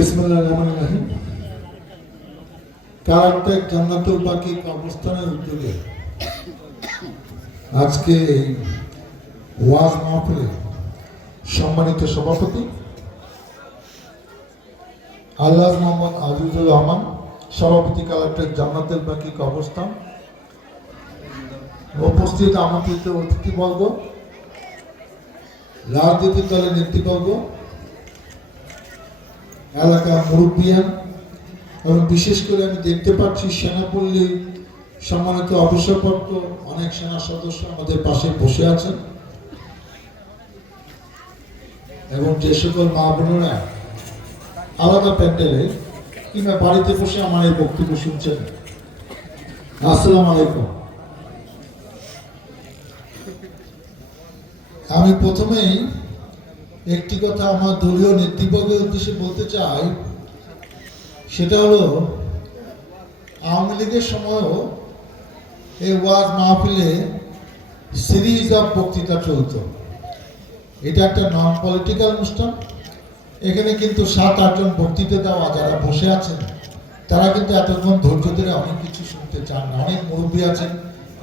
বিসমিল্লাহির রহমানির রহিম। কারাকটেক জান্নাতুল বাকি কবরস্থানের উদ্যোগে আজকে এই ওয়াজ মাহফিলে সম্মানিত সভাপতি আল্লাহ মোহাম্মদ আজিজুর রহমান, সভাপতি কারাকটেক জান্নাতুল বাকি কবরস্থান, উপস্থিত আমন্ত্রিত অতিথিবর্গ, রাজনৈতিক দলের নেতৃবর্গ, এলাকার মুরব্বিয়ান এবং বিশেষ করে আমি দেখতে পাচ্ছি সেনাপল্লীর সম্মানিত অবসরপ্রাপ্ত অনেক সেনা সদস্য আমাদের পাশে বসে আছেন এবং যে সকল মা বোনেরা আলাদা প্যান্ডেলে কিংবা বাড়িতে বসে আমার এই বক্তব্য শুনছেন, আসসালামু আলাইকুম। আমি প্রথমেই একটি কথা আমার দলীয় নেতৃবর্গের উদ্দেশ্যে বলতে চাই, সেটা হলো আওয়ামী লীগের সময়ও এই ওয়াজ মাহফিলে সিরিজ অফ বক্তৃতা চলত। এটা একটা নন পলিটিক্যাল অনুষ্ঠান। এখানে কিন্তু 7-8 জন বক্তৃতা দেওয়া যারা বসে আছেন তারা কিন্তু এতক্ষণ ধৈর্য ধরে অনেক কিছু শুনতে চান না। অনেক মুরব্বী আছেন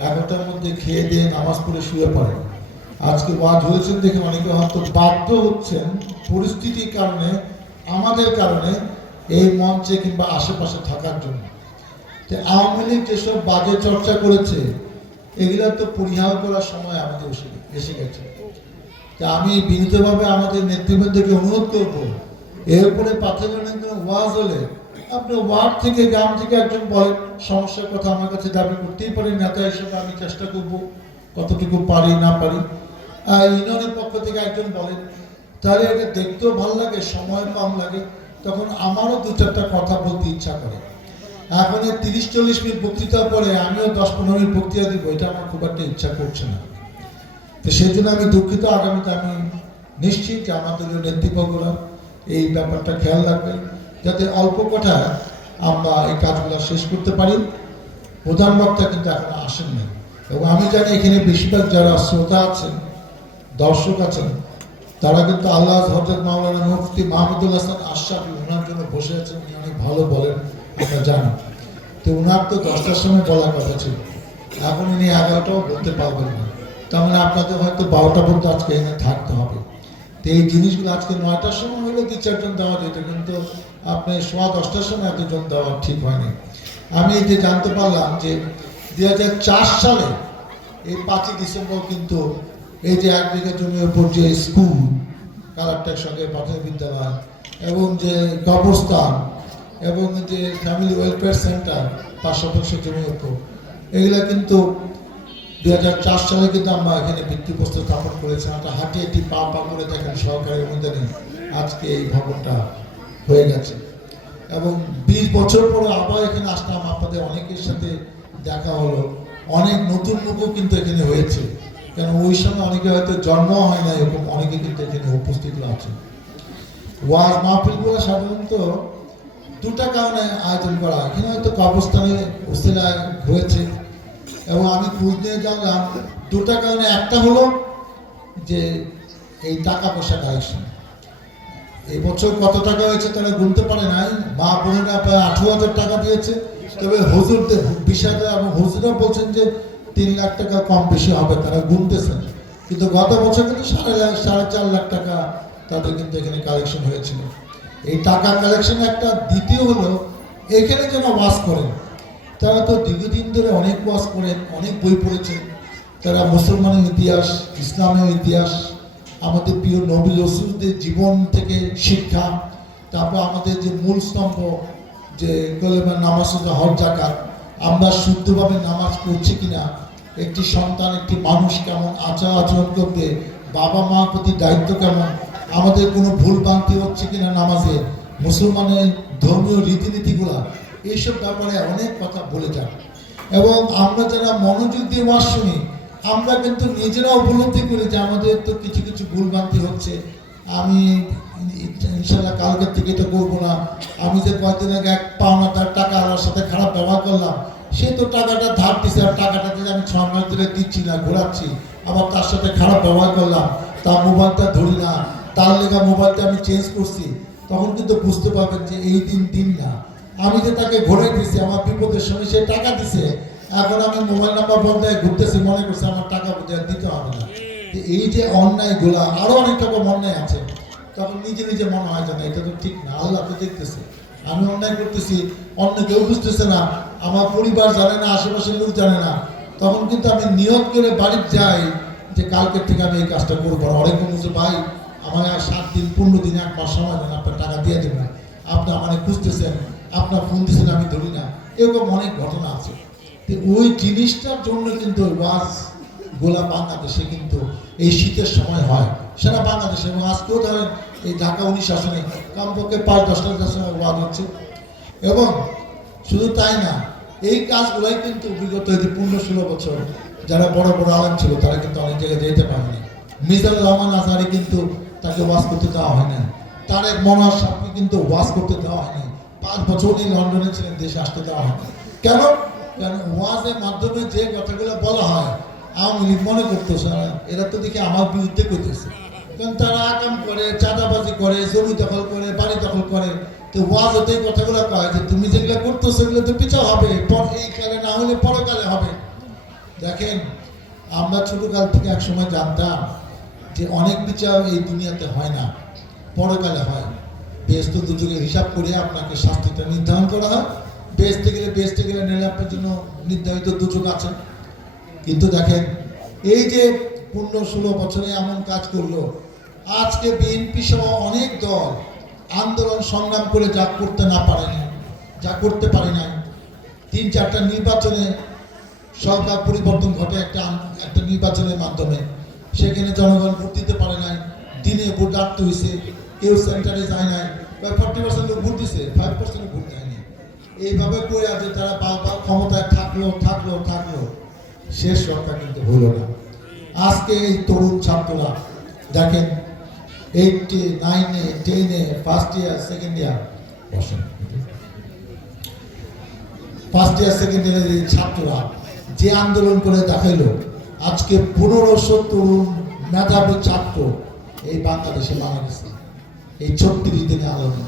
11টার মধ্যে খেয়ে দিয়ে নামাজ পড়ে শুয়ে পড়েন। আজকে ওয়াজ হয়েছেন দেখে অনেকে হয়তো বাধ্য হচ্ছেন পরিস্থিতির কারণে, আমাদের কারণে এই মঞ্চে কিংবা আশেপাশে থাকার জন্য। যে আওয়ামী লীগ যেসব বাজে চর্চা করেছে এগুলা তো পরিহার করার সময় আমাদের এসে গেছে। তা আমি বিনীতভাবে আমাদের নেতৃবৃন্দকে অনুরোধ করব, এর উপরে পাথরজনিত ওয়াজ হলে আপনি ওয়ার্ড থেকে, গ্রাম থেকে একজন বলেন সমস্যার কথা, আমার কাছে দাবি করতেই পারেন। নেতা হিসেবে আমি চেষ্টা করব কতটুকু পারি না পারি। ইউনিয়নের পক্ষ থেকে একজন বলেন, তাহলে এটা দেখতেও ভালো লাগে, সময় কম লাগে, তখন আমারও 2-4টা কথা বলতে ইচ্ছা করে। এখন 30-40 মিনিট বক্তৃতার পরে আমিও 10-15 মিনিট বক্তৃতা দিব, এটা আমার খুব একটা ইচ্ছা করছে না। তো সেই জন্য আমি দুঃখিত। আগামীতে আমি নিশ্চিত যে আমাদের নেতৃবর্গরা এই ব্যাপারটা খেয়াল রাখবে যাতে অল্প কথায় আমরা এই কাজগুলো শেষ করতে পারি। প্রধান বক্তা কিন্তু এখন আসেন না এবং আমি জানি এখানে বেশিরভাগ যারা শ্রোতা আছেন, দর্শক আছেন, তারা কিন্তু আল্লাহ হযরত মাওলানা মুফতি মাহমুদুল হাসান আশরাফি ওনার জন্য বসে আছেন। উনি অনেক ভালো বলেন, আমরা জানি। তো ওনার তো 10টার সময় বলার কথা ছিল, এখন উনি 11টাও বলতে পারবেন না। তার মানে আপনাদের হয়তো 12টা পর্যন্ত আজকে এখানে থাকতে হবে। তো এই জিনিসগুলো আজকে 9টার সময় হলে 2-4 জন দেওয়া যেত, কিন্তু আপনি 10:15টার সময় 2 জন দেওয়া ঠিক হয়নি। আমি এই যে জানতে পারলাম যে 2004 সালে এই 5ই ডিসেম্বর কিন্তু এই যে 1 বিঘা জমির উপর যে স্কুল, কারাকটেক সঙ্গে প্রাথমিক বিদ্যালয় এবং যে কবরস্থান এবং যে ফ্যামিলি ওয়েলফেয়ার সেন্টার 5 শতাংশ জমির উপর, এগুলা কিন্তু 2004 সালে কিন্তু আমরা এখানে ভিত্তিপ্রস্তর স্থাপন করেছি। একটা হাঁটি একটি পা করে দেখেন সরকারের অনুদানে আজকে এই ভবনটা হয়ে গেছে। এবং 20 বছর পরে আবার এখানে আসলাম, আপনাদের অনেকের সাথে দেখা হলো, অনেক নতুন লোকও কিন্তু এখানে হয়েছে। কেন ওই সময় অনেকে হয়তো জন্ম হয় না, এরকম অনেকে কিন্তু এখানে উপস্থিত আছে। ওয়াজ মাহফিলগুলো সাধারণত 2টা কারণে আয়োজন করা। এখানে হয়তো কবরস্থানে উসিলায় হয়েছে এবং আমি খোঁজ নিয়ে জানলাম 2টা কারণে। একটা হলো যে এই টাকা পয়সা কালেকশন। এই বছর কত টাকা হয়েছে তারা গুনতে পারে নাই। মা বোনেরা প্রায় 18,000 টাকা দিয়েছে, তবে হুজুরদের 20,000 এবং হুজুরা বলছেন যে 3 লাখ টাকা কম বেশি হবে, তারা গুনতেছেন। কিন্তু গত বছর কিন্তু 4.5 লাখ টাকা তাদের কিন্তু এখানে কালেকশন হয়েছিল। এই টাকা কালেকশন একটা। দ্বিতীয় হলো এখানে যেন ওয়াজ করেন, তারা তো দীর্ঘদিন ধরে অনেক ওয়াজ করেন, অনেক বই পড়েছেন, তারা মুসলমানের ইতিহাস, ইসলামের ইতিহাস, আমাদের প্রিয় নবী রাসূলদের জীবন থেকে শিক্ষা, তারপর আমাদের যে মূল স্তম্ভ যে কলেমা, নামাজ, হজ, যাকাত, আমরা শুদ্ধভাবে নামাজ পড়ছি কিনা, একটি সন্তান, একটি মানুষ কেমন আচরণ করবে, বাবা মার প্রতি দায়িত্ব কেমন, আমাদের কোনো ভুল ভ্রান্তি হচ্ছে কিনা নামাজে, মুসলমানের ধর্মীয় রীতিনীতিগুলা, এইসব ব্যাপারে অনেক কথা বলে যান। এবং আমরা যারা মনোযোগ দিয়ে ওয়াজ শুনি, আমরা কিন্তু নিজেরা উপলব্ধি করি যে আমাদের তো কিছু কিছু ভুল ভ্রান্তি হচ্ছে। আমি ইনশাল্লাহ কালকের থেকে এটা করবো না। আমি যে কয়েকদিন আগে এক পাওনাদার টাকা আমার সাথে খারাপ ব্যবহার করলাম, সে তো টাকাটা ধার দিচ্ছে, আর টাকাটা দিয়ে আমি 6 মাস ধরে দিচ্ছি না, ঘোরাচ্ছি, আবার তার সাথে খারাপ ব্যবহার করলাম, তার মোবাইলটা ধরি না, তার লেখা মোবাইলটা আমি চেঞ্জ করছি। তখন কিন্তু বুঝতে পারবেন যে এই দিন দিন না। আমি যে তাকে ঘোরাই দিছি, আমার বিপদের সময় সে টাকা দিছে, এখন আমি মোবাইল নাম্বার বন্ধ ঘুরতেছি, মনে করছি আমার টাকা দিতে হবে না। এই যে অন্যায়গুলা, আরো অনেক রকম অন্যায় আছে, তখন নিজে নিজে মনে হয় যে না, এটা তো ঠিক না, আল্লাহ তো দেখতেছে আমি অন্যায় করতেছি, অন্য কেউ বুঝতেছে না, আমার পরিবার জানে না, আশেপাশের লোক জানে না। তখন কিন্তু আমি নিয়ত করে বাড়ির যাই যে কালকের থেকে আমি এই কাজটা করবো না। অনেক বলছে ভাই আমার আর 7 দিন 15 দিন 1 মাস সময় দেন, আপনার টাকা দিয়ে দেবেন, আপনি আমার খুঁজতেছেন, আপনার ফোন দিচ্ছেন আমি ধরি না, এরকম অনেক ঘটনা আছে। ওই জিনিসটার জন্য কিন্তু ওয়াজ গোলা বাংলাদেশে কিন্তু এই শীতের সময় হয়, সারা বাংলাদেশে। এবং আজকেও ধরেন এই ঢাকা 19 আসনে কমপক্ষে 5-10টার সময় ওয়াজ হচ্ছে। এবং শুধু তাই না, এই কাজগুলাই কিন্তু বিগত 15-16 বছর যারা বড় বড় আলেম ছিল তারা কিন্তু অনেক জায়গায় যেতে পারেনি। মিজানুর রহমান আজহারি কিন্তু তাকে ওয়াজ করতে দেওয়া হয় না, তারেক মনোয়ার সাহেবকে কিন্তু ওয়াজ করতে দেওয়া হয়নি, 5 বছর উনি লন্ডনে ছিলেন, দেশে আসতে দেওয়া হয়নি। কেন? কারণ ওয়াজের মাধ্যমে যে কথাগুলো বলা হয় আওয়ামী লীগ মনে করতেছে এরা তো দেখি আমার বিরুদ্ধে করতেছে, কারণ তারা আকাম করে, চাঁদাবাজি করে, জমি দখল করে, বাড়ি দখল করে। তো ওয়াজ হতে কথাগুলো কয় যে তুমি যেগুলো করতেছো সেগুলো তো পিছাও হবে, এই কালে না হলে পরকালে হবে। দেখেন, আমরা ছোটকাল থেকে এক সময় জানতাম যে অনেক বিচার এই দুনিয়াতে হয় না, পরকালে হয়। বেহেশত দুযোগে হিসাব করে আপনাকে শাস্তিটা নির্ধারণ করা হয়, বেহেশতে গেলে নিলে আপনার জন্য নির্ধারিত দুযোগ আছে। কিন্তু দেখেন, এই যে 15-16 বছরে এমন কাজ করলো, আজকে বিএনপি সহ অনেক দল আন্দোলন সংগ্রাম করে যা করতে না পারেনি, যা করতে পারে নাই, 3-4টা নির্বাচনে সরকার পরিবর্তন ঘটে একটা নির্বাচনের মাধ্যমে, সেখানে জনগণ ভোট দিতে পারে নাই, দিনে ভোট ডাকতে হয়েছে, কেউ সেন্টারে যায় নাই, 40% লোক ভোট দিছে, 5% ভোট দেয়নি। এইভাবে করে আছে তারা বারবার ক্ষমতায় থাকলো, শেষ রক্ষা কিন্তু হলো না। আজকে এই তরুণ ছাত্ররা দেখেন 8-এ 9-এ 10-এ ফার্স্ট ইয়ার সেকেন্ড ইয়ার এই ছাত্ররা যে আন্দোলন করে দেখাইলো, আজকে 1500 তরুণ মেধাবী ছাত্র এই বাংলাদেশে মারা গেছে এই 36 দিনে আলোড়নে।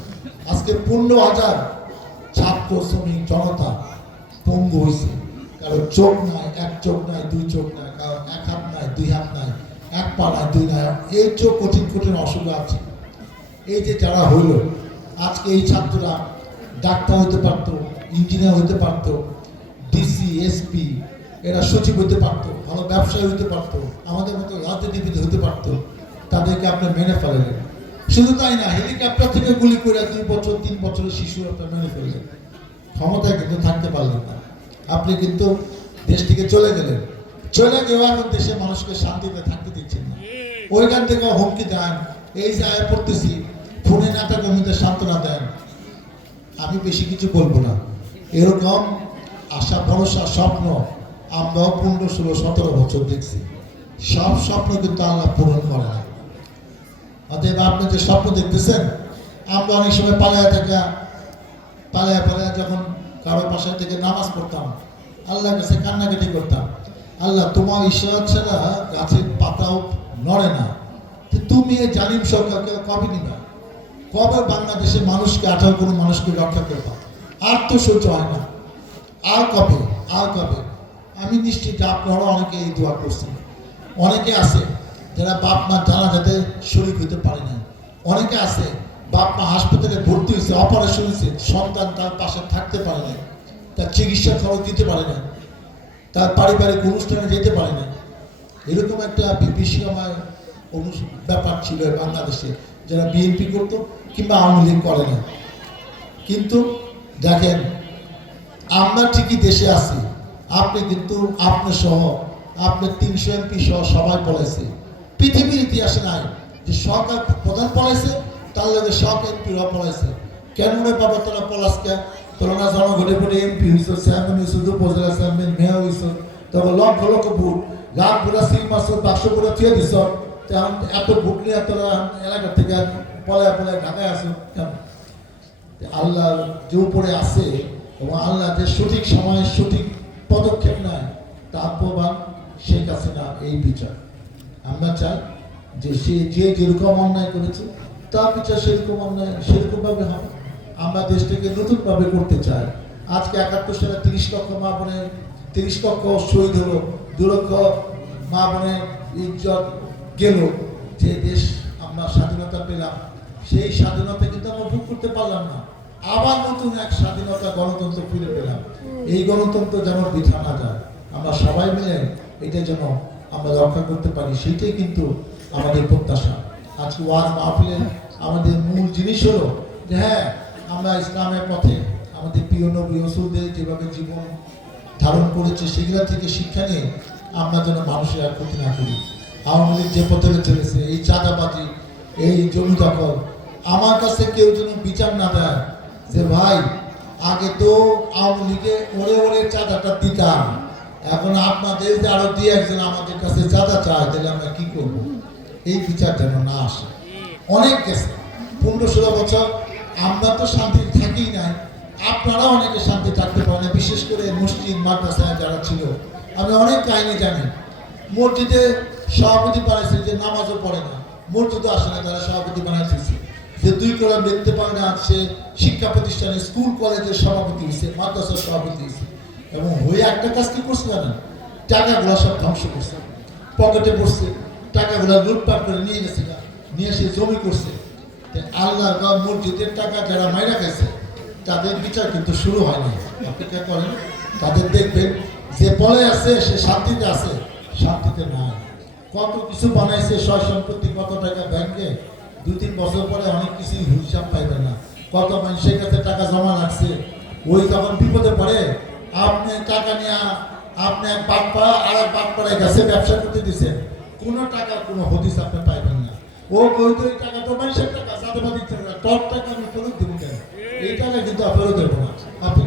আজকে 15,000 ছাত্র শ্রমিক জনতা পঙ্গু হয়েছে, কারো চোখ নাই, 1 চোখ নাই, 2 চোখ নাই, কারো 1 হাত নাই, 2 হাত নাই, 1 পা নাই, 2 নাই, এই চোখ কঠিন অসুখ আছে। এই যে যারা হইল, আজকে এই ছাত্ররা ডাক্তার হতে পারতো, ইঞ্জিনিয়ার হতে পারতো, ডিসি এসপি, এরা সচিব হতে পারতো, ভালো ব্যবসায়ী হতে পারতো, আমাদের মতো রাজনীতিবিদ হতে পারতো, তাদেরকে আপনি মেনে ফেলেন। শুধু তাই না, হেলিকপ্টার থেকে গুলি করে 2 বছর 3 বছরের শিশু আপনার মেনে ফেললেন, ক্ষমতায় কিন্তু থাকতে পারলেন না। আপনি কিন্তু দেশ থেকে চলে গেলেন, চলে গেও এখন দেশে মানুষকে শান্তিতে থাকতে দিচ্ছেন না, ওইখান থেকে হুমকি দেন। এই যে আয় পড়তেছি, ফোনে নেতা কর্মীদের সান্ত্বনা দেন। আমি বেশি কিছু বলবো না, এরকম আশা ভরসা স্বপ্ন আমরাও 15-16-17 বছর দেখছি। সব স্বপ্ন কিন্তু আল্লাহ পূরণ করে না। অতএব আপনি যে স্বপ্ন দেখতেছেন, আমরা অনেক সময় পালায়া যখন কারো পাশে থেকে নামাজ পড়তাম, আল্লাহর কাছে কান্নাকাটি করতাম, আল্লাহ তোমার ঈশ্বর ছাড়া গাছের পাতাও নড়ে না, তুমি এই জালিম সরকারকে কবে নিবা, কবে বাংলাদেশের মানুষকে 18 কোন মানুষকে রক্ষা করবা, আর তো সহ্য হয় না, আর কবে। আমি নিশ্চিত আপনারা অনেকে এই দোয়া করছেন। অনেকে আছে যারা বাপ মা জানাজাতে শরীক হইতে পারে না, অনেকে আছে বাপ মা হাসপাতালে ভর্তি হয়েছে, অপারেশন হয়েছে, সন্তান তার পাশে থাকতে পারে না, তার চিকিৎসা খরচ দিতে পারে না, তার পারিবারিক অনুষ্ঠানে যেতে পারে না। এরকম একটা বিভীষিকাময় ব্যাপার ছিল বাংলাদেশে, যারা বিএনপি করতো কিংবা আওয়ামী লীগ করে না। কিন্তু দেখেন, আমরা ঠিকই দেশে আছি, আপনি কিন্তু আপনি সহ আপনার 300 এমপি সহ সবাই পড়াইছে। পৃথিবীর ইতিহাসে নাই যে সরকার প্রধান পড়াইছে তার লগে সব এমপিরা পড়াইছে। কেন রে বাবা তোরা পড়াসকে, তোরা না জনগণে পড়ে এমপি হয়েছ, চেয়ারম্যান হয়েছ, উপজেলা চেয়ারম্যান, মেয়র হয়েছ, তবে লক্ষ লক্ষ ভোট, লাখ পুরা সিল মাস 500 পুরা থিয়ে দিছ, তেমন এত ভোট নিয়ে তোরা এলাকা থেকে পলায় ঢাকায় আসো কেন? আল্লাহ যে উপরে আছে এবং আল্লাহ যে সঠিক সময়ে সঠিক পদক্ষেপ নেয়, তার প্রমাণ শেখ হাসিনা এই বিচার। আমরা চাই যে সে যেরকম অন্যায় করেছে তার বিচার সেরকম আমরা সেরকমভাবে হবে। আমরা দেশটাকে নতুনভাবে করতে চাই। আজকে 71 সালে 30 লক্ষ মা বোনের 30 লক্ষ শহীদ হলো, 2 লক্ষ মা বোনের ইজ্জত গেল। যে দেশ আমরা স্বাধীনতা পেলাম, সেই স্বাধীনতা কিন্তু আমরা ভোগ করতে পারলাম না। আবার নতুন এক স্বাধীনতা গণতন্ত্র ফিরে পেলাম। এই গণতন্ত্র যেন বৃথা না যায়, আমরা সবাই মিলে এটা যেন আমরা রক্ষা করতে পারি, সেইটাই কিন্তু আমাদের প্রত্যাশা। আজকে ওয়াজ মাহফিলে আমাদের মূল জিনিস হলো যে হ্যাঁ, আমরা ইসলামের পথে আমাদের প্রিয় নবী রাসূলদের যেভাবে জীবন ধারণ করেছে সেগুলা থেকে শিক্ষা নিয়ে আমরা যেন মানুষের আর ক্ষতি না করি। আওয়ামী লীগ যে পথে চলেছে, এই চাঁদাবাজি, এই জমি দখল, আমার কাছে কেউ যেন বিচার না দেয় যে ভাই আগে তো আওয়ামী লীগে ওরে ওরে চাঁদাটা দিতাম, এখন আপনাদের যে আরো দিয়ে একজন আমাদের কাছে চাঁদা চায়, তাহলে আমরা কি করব? এই বিচার যেন না আসে। অনেক গেছে 15-16 বছর আমরা তো শান্তি থাকি নাই, আপনারা অনেকে শান্তি থাকতে পারে না। বিশেষ করে মসজিদ মাদ্রাসায় যারা ছিল, আমি অনেক কাহিনী জানি। মসজিদে সভাপতি বানাইছে যে নামাজও পড়ে না, মসজিদও আসে না, তারা সভাপতি বানাইছে। যে 2 কলম দেখতে পারে না, সে শিক্ষা প্রতিষ্ঠানে স্কুল কলেজের সভাপতি হয়েছে, মাদ্রাসার সভাপতি হয়েছে। এবং হয়ে একটা কাজ কি করছে জানেন? টাকাগুলো সব ধ্বংস করছে, পকেটে পড়ছে, টাকাগুলো লুটপাট করে নিয়ে গেছে, নিয়ে সে জমি করছে। আল্লাহ বা মসজিদের টাকা যারা মাইরা গেছে তাদের বিচার কিন্তু শুরু হয়নি। অপেক্ষা করেন, তাদের দেখবেন যে বলে আছে সে শান্তিতে আছে, শান্তিতে নাই। কত কিছু বানাইছে, সয় সম্পত্তি, কত টাকা ব্যাংকে, 2-3 বছর পরে অনেক কিছু হিসাব পাইবেন না। কত মানুষের কাছে টাকা জমা রাখছে, ওই যখন বিপদে পড়ে আপনি টাকা নিয়ে আপনি এক বাটপাড়া আর এক বাটপাড়ায় গেছে ব্যবসা করতে দিচ্ছেন, কোনো টাকা কোনো হদিস আপনি পাইবেন না। ও বলতো এই টাকা তো মানুষের টাকা, চাঁদাবাদির টাকা, তোর টাকা আমি ফেরত দেবো কেন? এই টাকা কিন্তু ফেরত দেবো না। আপনি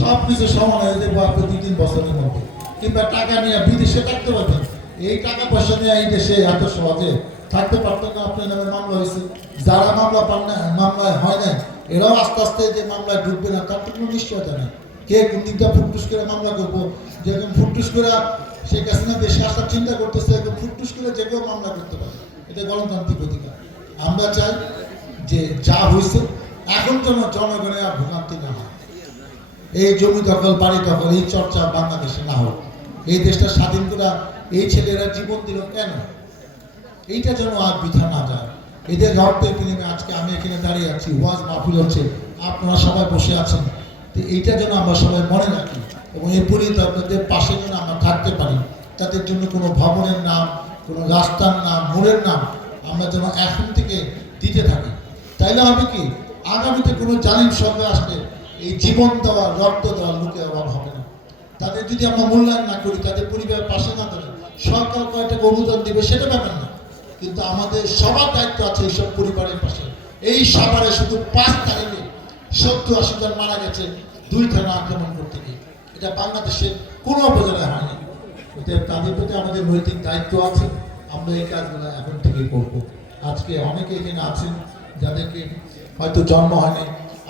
সব কিছু সমান হয়ে দেবো আপনি 2-3 বছরের মধ্যে, কিংবা টাকা নিয়ে বিদেশে থাকতে পারবেন। এই টাকা পয়সা নিয়ে এই দেশে এত সহজে থাকতে পারতেন না। আপনার নামে মামলা হয়েছে, যারা মামলা পান না, মামলায় হয় না, এরাও আস্তে আস্তে যে মামলায় ঢুকবে না তার তো কোনো নিশ্চয়তা নেই। কে কোন দিকটা ফুটটুস করে মামলা করবো, যেরকম ফুটটুস করে শেখ হাসিনা দেশে আসার চিন্তা করতেছে, একদম ফুটটুস করে যে কেউ মামলা করতে পারে। এটা গণতান্ত্রিক অধিকার। আমরা চাই যে যা হয়েছে এখন যেন জনগণের আর ভোগান্তি না হয়। এই জমি দখল, বাড়ি দখল, এই চর্চা বাংলাদেশে না হোক। এই দেশটা স্বাধীন করা এই ছেলেরা জীবন দিল কেন? এইটা যেন আর বৃথা না যায়। এদের রক্তের বিনিময়ে আজকে আমি এখানে দাঁড়িয়ে আছি, ওয়াজ মাহফিল হচ্ছে, আপনারা সবাই বসে আছেন। তো এইটা যেন আমরা সবাই মনে রাখি এবং এই পরিণতদের পাশে যেন আমরা থাকতে পারি। তাদের জন্য কোনো ভবনের নাম, কোনো রাস্তার নাম, মোড়ের নাম আমরা যেন এখন থেকে দিতে থাকি। তাইলে হবে কি, আগামীতে কোনো জালিম সরকার আসলে এই জীবন দেওয়া, রক্ত দেওয়া লোকের অভাব হবে না। তাদের যদি আমরা মূল্যায়ন না করি, তাদের পরিবারের পাশে না দাঁড়াই, সরকার কয়েকটা অনুদান দেবে সেটা ব্যাপার না, কিন্তু আমাদের সবার দায়িত্ব আছে এইসব পরিবারের পাশে। এই সাভারে শুধু 5 তারিখে 70-80 জন মারা গেছে 2 থানা আক্রমণ করতে গিয়ে। এটা বাংলাদেশের কোনো উপজেলায় হয়নি। তাদের প্রতি আমাদের নৈতিক দায়িত্ব আছে, আমরা এই কাজগুলো এখন থেকে করব। আজকে অনেকে এখানে আছেন যাদেরকে হয়তো জন্ম হয়নি,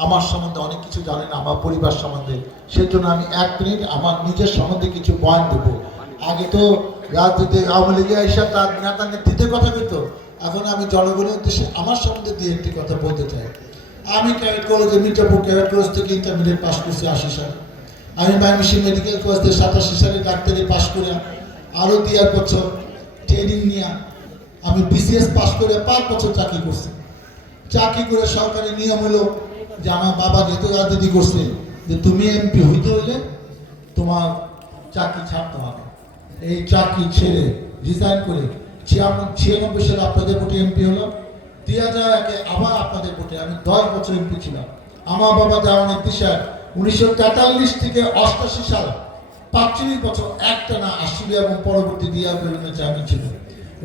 আমার সম্বন্ধে অনেক কিছু জানেন, আমার পরিবার সম্বন্ধে। সেই জন্য আমি 1 মিনিট আমার নিজের সম্বন্ধে কিছু বয়ান দেবো। আগে তো রাজনীতি আওয়ামী লীগে এসে তার নেতা নেতৃত্বের কথা বলতো, এখন আমি জনগণের উদ্দেশ্যে আমার সম্বন্ধে দিয়ে একটি কথা বলতে চাই। আমি ক্যাডেট কলেজে, মির্জাপুর ক্যাডেট কলেজ থেকে ইন্টারমিডিয়েট পাস করছি 80 সালে। আমি ময়মনসিংহ মেডিকেল কলেজ থেকে 87 সালে ডাক্তারি পাস করে আরও 2 বছর ট্রেনিং নিয়ে আমি বিসিএস পাস করে 5 বছর চাকরি করছি। চাকরি করে সরকারি নিয়ম হলো যে আমার বাবা যেহেতু রাজনীতি করছে, যে তুমি এমপি হইতে হইলে তোমার চাকরি ছাড়তে হবে। এই চাকরি ছেড়ে রিজাইন করে 96 সালে আপনাদের ভোটে এমপি হলাম। 2001-এ আবার আপনাদের ভোটে আমি 10 বছর এমপি ছিলাম। আমার বাবা দেওয়ান দিশায় 1943 থেকে 88 সাল 45 বছর একটানা আসলে এবং পরবর্তী দিয়া বেলুনের চেয়ারম্যান ছিল।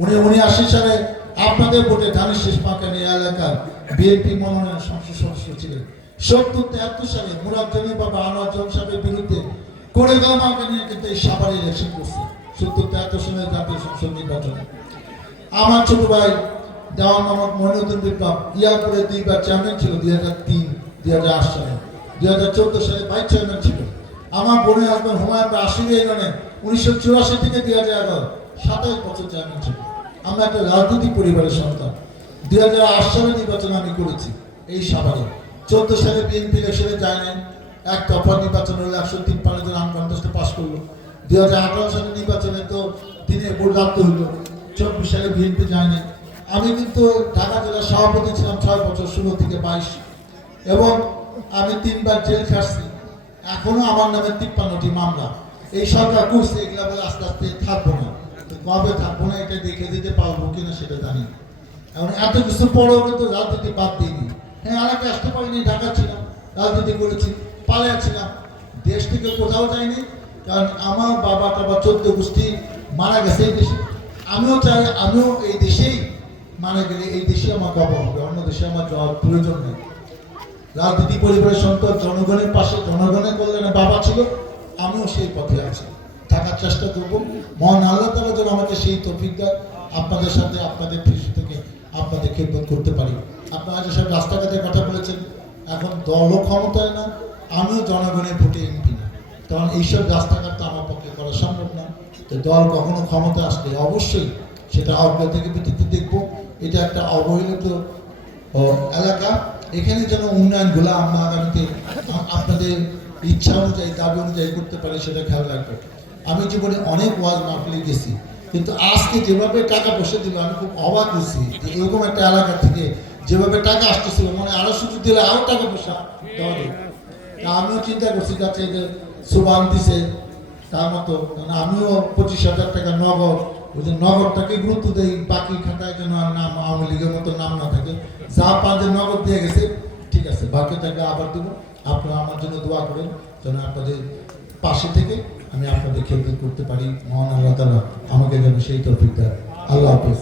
1979 সালে আপনাদের ভোটে ধানের শেষ পাকানি এলাকার বিএনপি মনোনয়ন সংসদ সদস্য ছিলেন। 70-73 সালে মুরাদজানি বাবা আনোয়ার জংসাবের বিরুদ্ধে কোরেগাঁও মাকে নিয়ে কিন্তু এই সাভারে ইলেকশন করছে 70-73 সালে জাতীয় সংসদ নির্বাচনে। আমার ছোট ভাই দেওয়ান মোহাম্মদ মইনুদ্দিন বিপ্লব ইয়ারপুরে 2 বার চেয়ারম্যান ছিল, 2003-2008 সালে। 2014 সালে ভাইস চেয়ারম্যান ছিল। আমার বোনের হাজব্যান্ড হুমায়ুন আশির ইউনিয়নে 1984 থেকে 2011 27 বছর চেয়ারম্যান ছিল। আমরা একটা রাজনৈতিক পরিবারের সন্তান। 2008 সালে নির্বাচন আমি করেছি এই সাভারে। 14 সালে বিএনপি ইলেকশনে যায় নাই, এক দফা নির্বাচন হলো, 153 জন আনকন্টেস্টে পাস করলো। 2018 সালে নির্বাচনে তো দিনে ভোট রাখতে হইলো। 24 সালে বিএনপি যায় নাই। আমি কিন্তু ঢাকা জেলার সভাপতি ছিলাম 6 বছর, 16 থেকে 22, এবং আমি 3 বার জেল খাটছি। এখনো আমার নামে 53টি মামলা। এই সরকার করছে, এগুলা বলে আস্তে আস্তে থাকবো না। তো কবে থাকবো না এটা দেখে দিতে পারবো কিনা সেটা জানি না। এখন এত কিছু পরেও কিন্তু রাজনীতি বাদ দিইনি। হ্যাঁ, আলাদা আসতে পারিনি, ঢাকা ছিলাম, রাজনীতি করেছি, পালিয়ে ছিলাম, দেশ থেকে কোথাও যাইনি। কারণ আমার বাবা টাবা 14 গোষ্ঠী মারা গেছে এই দেশে। আমিও চাই আমিও এই দেশেই মারা গেলে এই দেশে আমার কবর হবে, অন্য দেশে আমার যাওয়ার প্রয়োজন নেই। রাজনীতি পরিবারের সন্তান, জনগণের পাশে, জনগণের কল্যাণে বাবা ছিল, আমিও সেই পথে আছি, থাকার চেষ্টা করবো। মহান আল্লাহ তাআলা যেন আমাকে সেই তৌফিক দেয়, আপনাদের সাথে আপনাদের খুশি থেকে আপনাদের খেদমত করতে পারি। আপনারা যেসব রাস্তাঘাটের কথা বলেছেন, এখন দলও ক্ষমতায় না, আমিও জনগণের ভোটে এমপি না, কারণ এইসব রাস্তাঘাট তো আমার পক্ষে করা সম্ভব না। তো দল কখনো ক্ষমতা আসলে অবশ্যই সেটা অগ্রগতির ভিত্তিতে দেখবো। এটা একটা অবহেলিত এলাকা, এখানে যেন উন্নয়নগুলো আমরা আগামীতে আপনাদের ইচ্ছা অনুযায়ী, দাবি অনুযায়ী করতে পারি, সেটা খেয়াল রাখবো। আমি জীবনে অনেক ওয়াজ মাহফিলে গেছি, কিন্তু আজকে যেভাবে টাকা পয়সা দিল আমি খুব অবাক হয়েছি যে এরকম একটা এলাকা থেকে যেভাবে টাকা আসতেছিল, মানে আরো সুযোগ দিলে আরো টাকা পয়সা দেওয়া যায়। আমিও চিন্তা করছি, যাচ্ছে যে সুবান দিছে তার মতো, মানে আমিও 25,000 টাকা নগদ, ওই যে নগদটাকে গুরুত্ব দেই, বাকি খাতায় যেন আর নাম আওয়ামী লীগের মতো নাম না থাকে। যা পাঁচে নগদ দিয়ে গেছে, ঠিক আছে, বাকি টাকা আবার দেবো। আপনারা আমার জন্য দোয়া করেন যেন আপনাদের পাশে থেকে আমি আপনাদের খেদমত করতে পারি। মহান আল্লাহ তাআলা আমাকে যেন সেই তৌফিক দেয়। আল্লাহ হাফেজ।